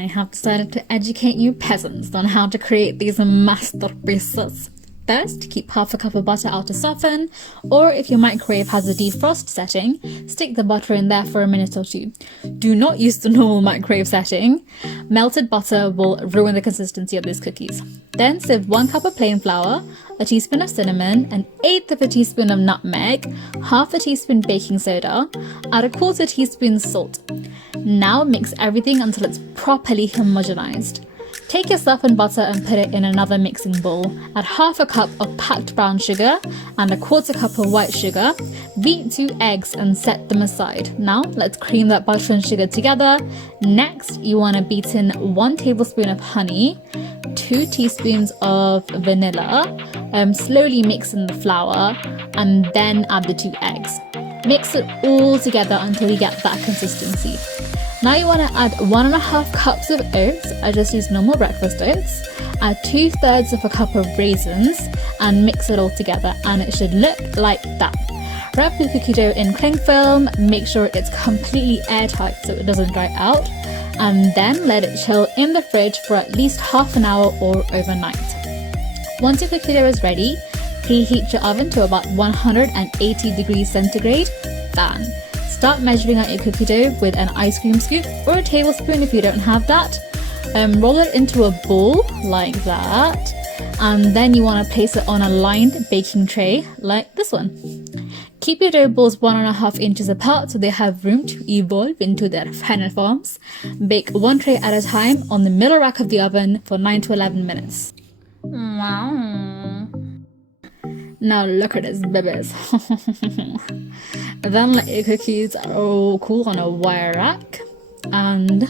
I have decided to educate you peasants on how to create these masterpieces. First, keep half a cup of butter out to soften, or if your microwave has a defrost setting, stick the butter in there for a minute or two. Do not use the normal microwave setting. Melted butter will ruin the consistency of these cookies. Then sieve 1 cup of plain flour, a teaspoon of cinnamon, 1/8 of a teaspoon of nutmeg, half a teaspoon baking soda, add 1/4 teaspoon salt. Now mix everything until it's properly homogenized. Take your softened butter and put it in another mixing bowl. Add half a cup of packed brown sugar and 1/4 cup of white sugar. Beat 2 eggs and set them aside. Now let's cream that butter and sugar together. Next, you want to beat in 1 tablespoon of honey, 2 teaspoons of vanilla. Slowly mix in the flour and then add the 2 eggs. Mix it all together until you get that consistency. Now you want to add 1.5 cups of oats. I just use normal breakfast oats. Add 2/3 of a cup of raisins and mix it all together, and it should look like that. Wrap your cookie dough in cling film. Make sure it's completely airtight so it doesn't dry out, and then let it chill in the fridge for at least half an hour or overnight. Once your cookie dough is ready, preheat your oven to about 180 degrees centigrade. Done. Start measuring out your cookie dough with an ice cream scoop or a tablespoon if you don't have that. Roll it into a ball like that, and then you want to place it on a lined baking tray like this one. Keep your dough balls 1.5 inches apart so they have room to evolve into their final forms. Bake 1 tray at a time on the middle rack of the oven for 9 to 11 minutes. Wow. Now look at this, babies. Then let your cookies all cool on a wire rack and